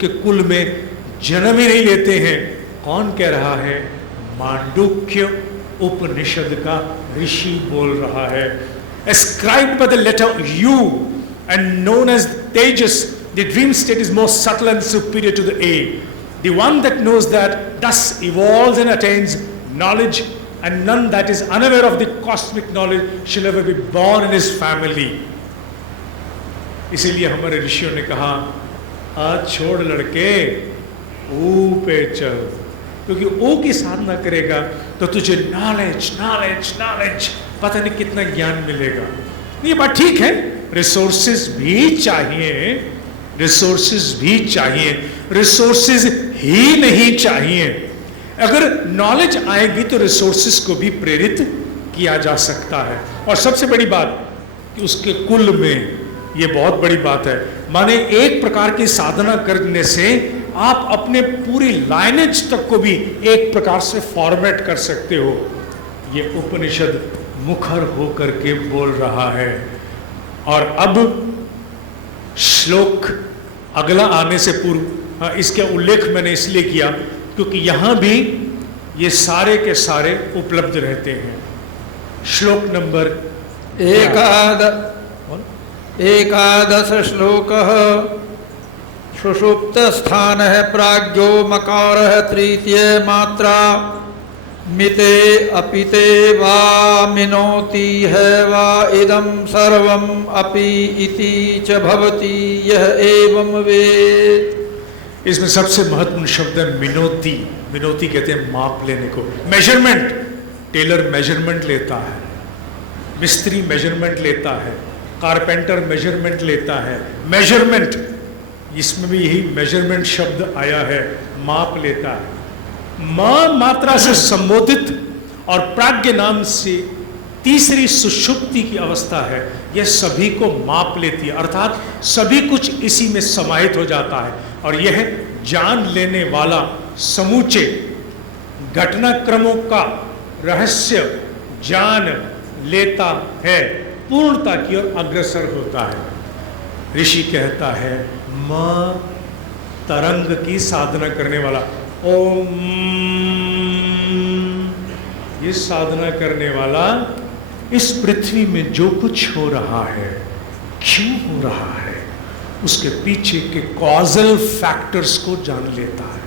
के कुल में जन्म ही नहीं लेते हैं। कौन कह रहा है? मांडुक्य उपनिषद का ऋषि बोल रहा है। Ascribed by the letter U and known as Tejas, the dream state is more subtle and superior to the A. The one that knows that thus evolves and attains knowledge, and none that is unaware of the cosmic knowledge shall ever be born in his family. इसीलिए हमारे ऋषियों ने कहा, आज छोड़ लड़के, ऊ पे चल, क्योंकि ओ की साधना करेगा तो तुझे नॉलेज नॉलेज नॉलेज पता नहीं कितना ज्ञान मिलेगा। ये बात ठीक है, रिसोर्सेज भी चाहिए, रिसोर्सेज भी चाहिए, रिसोर्सेज ही नहीं चाहिए। अगर नॉलेज आएगी तो रिसोर्सेज को भी प्रेरित किया जा सकता है। और सबसे बड़ी बात कि उसके कुल में, ये बहुत बड़ी बात है, माने एक प्रकार की साधना करने से आप अपने पूरी लाइनेज तक को भी एक प्रकार से फॉर्मेट कर सकते हो। ये उपनिषद मुखर होकर के बोल रहा है। और अब श्लोक अगला आने से पूर्व इसका उल्लेख मैंने इसलिए किया क्योंकि यहां भी ये सारे के सारे उपलब्ध रहते हैं। श्लोक नंबर एकादश श्लोक सुषुप्त स्थान है प्राज्ञो मकार है तृतीय मात्रा मिते अपिते वा मिनोति है वा इदं सर्वम अपि इति च भवति यह एवं वेद। इसमें सबसे महत्वपूर्ण शब्द है मिनोति। मिनोति कहते हैं माप लेने को, मेजरमेंट। टेलर मेजरमेंट लेता है, मिस्त्री मेजरमेंट लेता है, कारपेंटर मेजरमेंट लेता है। मेजरमेंट, इसमें भी यही मेजरमेंट शब्द आया है, माप लेता है। मां मात्रा से संबोधित और प्राज्ञ नाम से तीसरी सुषुप्ति की अवस्था है, यह सभी को माप लेती है, अर्थात सभी कुछ इसी में समाहित हो जाता है। और यह जान लेने वाला समूचे घटनाक्रमों का रहस्य जान लेता है, पूर्णता की ओर अग्रसर होता है। ऋषि कहता है मां तरंग की साधना करने वाला, ओम, ये साधना करने वाला इस पृथ्वी में जो कुछ हो रहा है, क्यों हो रहा है, उसके पीछे के कॉजल फैक्टर्स को जान लेता है।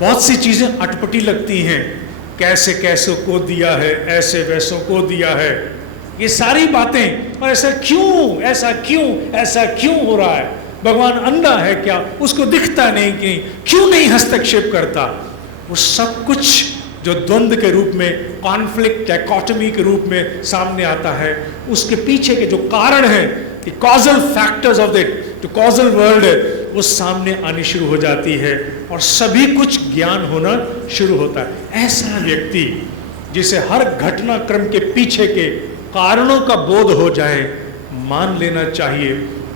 बहुत सी चीजें अटपटी लगती हैं, कैसे कैसों को दिया है, ऐसे वैसों को दिया है, ये सारी बातें, और ऐसा क्यों, ऐसा क्यों, ऐसा क्यों हो रहा है? भगवान अंधा है क्या? उसको दिखता नहीं कि क्यों नहीं हस्तक्षेप करता? वो सब कुछ जो द्वंद्व के रूप में, कॉन्फ्लिक्ट डायकोटमी के रूप में सामने आता है, उसके पीछे के जो कारण है, कि कॉजल फैक्टर्स ऑफ द जो कॉजल वर्ल्ड है, वो सामने आनी शुरू हो जाती है और सभी कुछ ज्ञान होना शुरू होता है। ऐसा व्यक्ति जिसे हर घटनाक्रम के पीछे के कारणों का बोध हो जाए, मान लेना चाहिए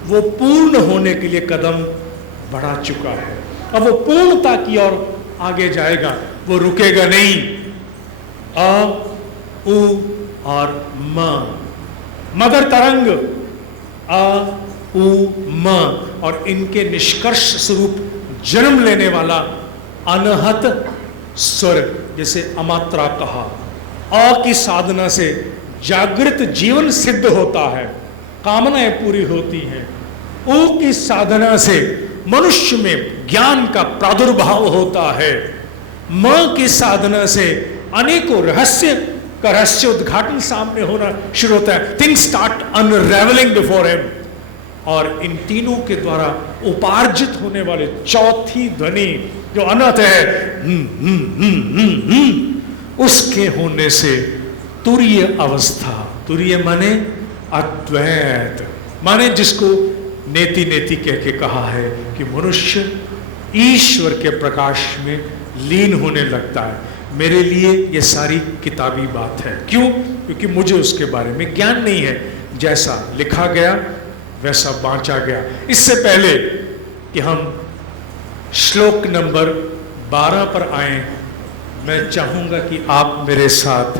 वो पूर्ण होने के लिए कदम बढ़ा चुका है। अब वो पूर्णता की ओर आगे जाएगा, वो रुकेगा नहीं। अ, उ और म, मदर तरंग, अ, उ, म, और इनके निष्कर्ष स्वरूप जन्म लेने वाला अनहत स्वर, जैसे अमात्रा कहा। अ की साधना से जागृत जीवन सिद्ध होता है, कामनाएं पूरी होती हैं। ऊ की साधना से मनुष्य में ज्ञान का प्रादुर्भाव होता है। म की साधना से अनेकों रहस्य का रहस्य उद्घाटन सामने होना शुरू होता है। Things start unravelling before him. और इन तीनों के द्वारा उपार्जित होने वाले चौथी ध्वनि जो अनंत है, उसके होने से तुरीय अवस्था, तुरीय माने अद्वैत, माने जिसको नेति नेति कह के कहा है कि मनुष्य ईश्वर के प्रकाश में लीन होने लगता है। मेरे लिए ये सारी किताबी बात है। क्यों? क्योंकि मुझे उसके बारे में ज्ञान नहीं है। जैसा लिखा गया वैसा बांचा गया। इससे पहले कि हम श्लोक नंबर 12 पर आए, मैं चाहूंगा कि आप मेरे साथ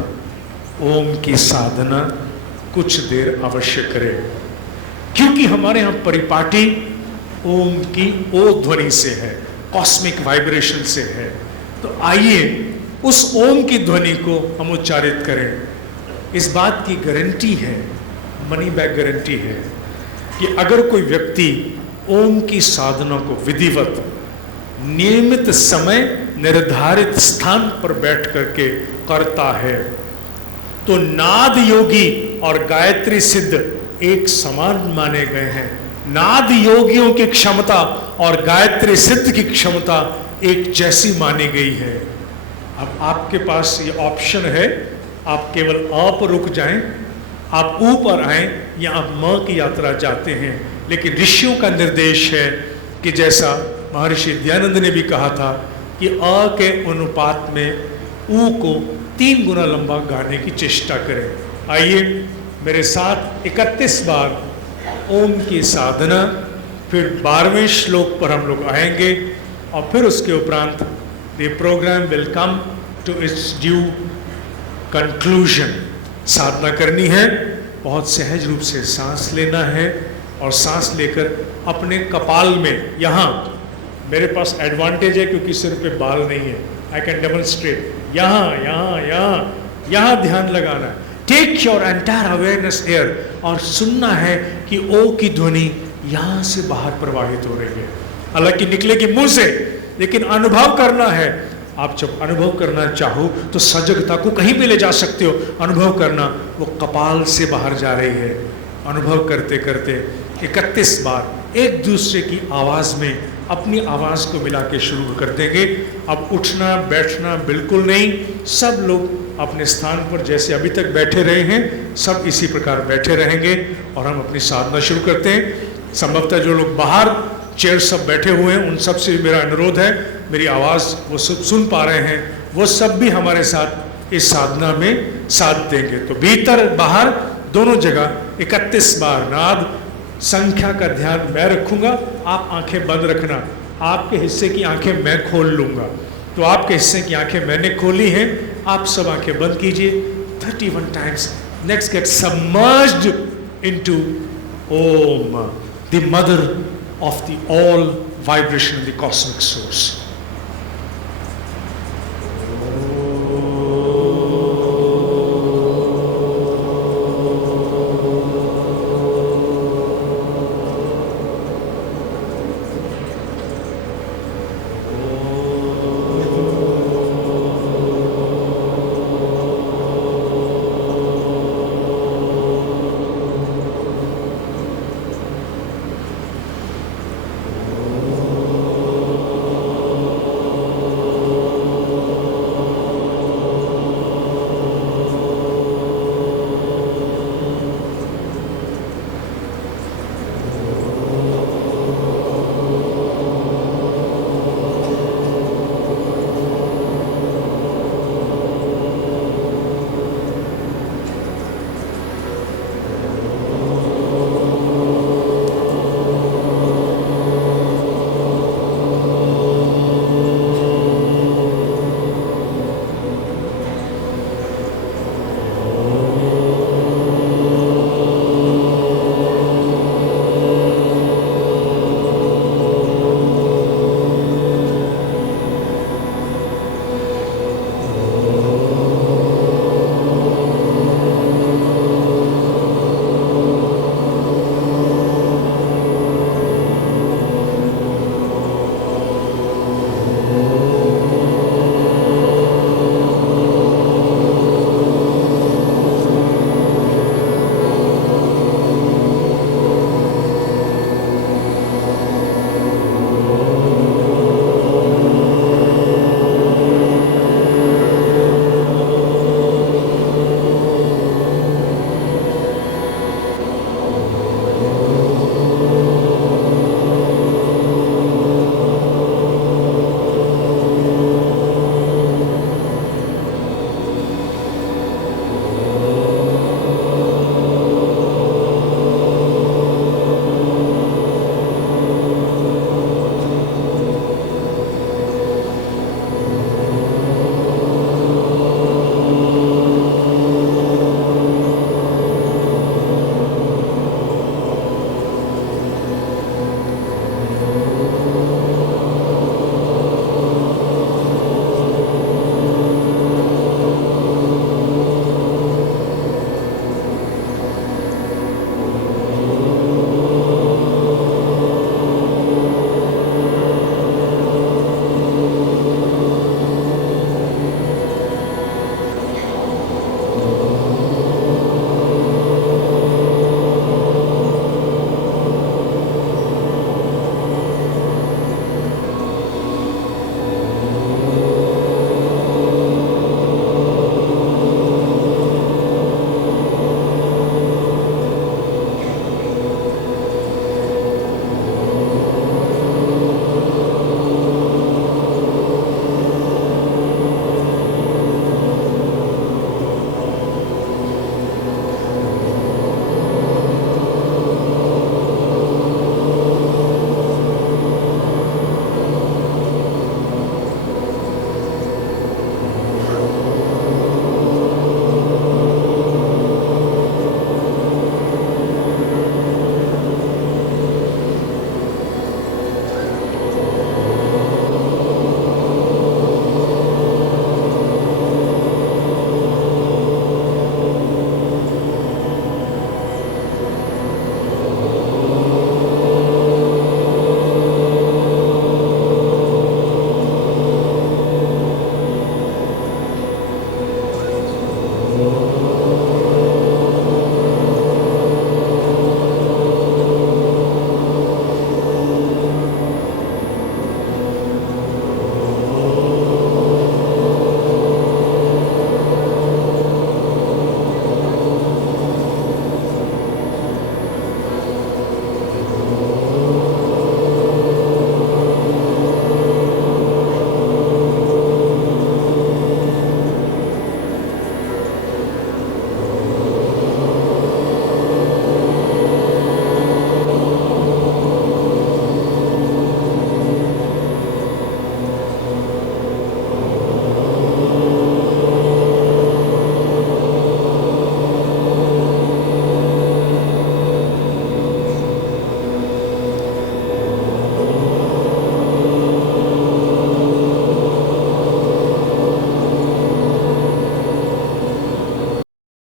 ओम की साधना कुछ देर अवश्य करें, क्योंकि हमारे यहाँ परिपाटी ओम की ओ ध्वनि से है, कॉस्मिक वाइब्रेशन से है। तो आइए उस ओम की ध्वनि को हम उच्चारित करें। इस बात की गारंटी है, मनी बैक गारंटी है, कि अगर कोई व्यक्ति ओम की साधना को विधिवत नियमित समय निर्धारित स्थान पर बैठ करके करता है, तो नाद योगी और गायत्री सिद्ध एक समान माने गए हैं। नाद योगियों की क्षमता और गायत्री सिद्ध की क्षमता एक जैसी मानी गई है। अब आपके पास ये ऑप्शन है, आप केवल अ पर रुक जाएं, आप ऊ पर आएं, या आप म की यात्रा जाते हैं। लेकिन ऋषियों का निर्देश है कि जैसा महर्षि दयानंद ने भी कहा था कि अ के अनुपात में ऊ को 3 गुना लंबा गाने की चेष्टा करें। आइए मेरे साथ 31 बार ओम की साधना, फिर 12वें श्लोक पर हम लोग आएंगे और फिर उसके उपरांत the programme will come to its due conclusion. साधना करनी है, बहुत सहज रूप से सांस लेना है और सांस लेकर अपने कपाल में, यहाँ मेरे पास एडवांटेज है क्योंकि सिर पे बाल नहीं है, आई कैन डेमोन्स्ट्रेट, यहाँ यहाँ यहाँ यहाँ ध्यान लगाना है। Take your entire awareness here और सुनना है कि ओ की ध्वनि यहाँ से बाहर प्रवाहित हो रही है। हालांकि निकलेगी मुंह से, लेकिन अनुभव करना है। आप जब अनुभव करना चाहो तो सजगता को कहीं भी ले जा सकते हो। अनुभव करना, वो कपाल से बाहर जा रही है। अनुभव करते करते 31 बार एक दूसरे की आवाज़ में अपनी आवाज़ को मिला के शुरू कर देंगे। अब उठना बैठना बिल्कुल नहीं, सब लोग अपने स्थान पर जैसे अभी तक बैठे रहे हैं, सब इसी प्रकार बैठे रहेंगे और हम अपनी साधना शुरू करते हैं। संभवतः जो लोग बाहर चेयर सब बैठे हुए हैं, उन सब से मेरा अनुरोध है, मेरी आवाज़ वो सब सुन पा रहे हैं, वो सब भी हमारे साथ इस साधना में साथ देंगे। तो भीतर बाहर दोनों जगह 31 बार नाद। संख्या का ध्यान मैं रखूंगा, आप आंखें बंद रखना। आपके हिस्से की आंखें मैं खोल लूंगा। तो आपके हिस्से की आंखें मैंने खोली हैं, आप सब आंखें बंद कीजिए 31 times. Next get submerged into Om, the mother of the all vibration in the cosmic source.